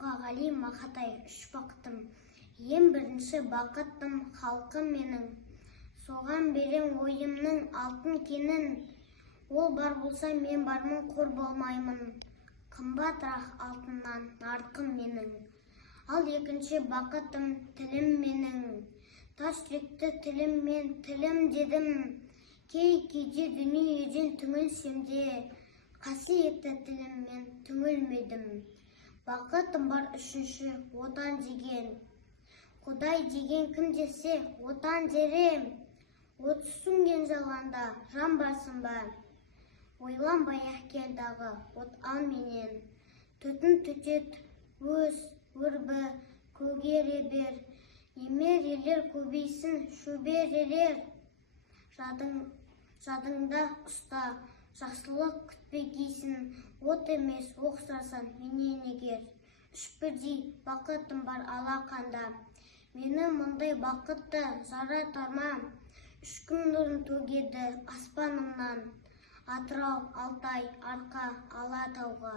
Мұқағали Мақатай үш бақытым. Ең бірінші бақытым халқым менің. Соған берем ойымның алтын кенін. Ол бар болса мен бармын, қор болмаймын. Қымбатырақ алтыннан нарқым менің. Ал екінші бақытым тілім менің. Тас жүректі тілім мен тілім дедім. Кейде дүниеден түңілсем де, қасиетті тіліммен түңілмедім. Бақытым бар үшінші отан деген. Құдай деген кім десе отан дерем. От сөнген жалғанда жан барсың ба? Ойланбай-ақ кел дағы от ал менен. Түтін түтет өз өрбі көгере бер. Немерелер көбейсін шөберелер. Жадыңда ұста, жақсылық күтпегейсін. От емес оқсарсан менен егер. Үш бірдей бақытым бар алақанда. Мені мұндай бақытты жаратар ма? Үш күн нұрын төгеді аспанымнан. Атырау, Алтай, Арқа, Алатауға.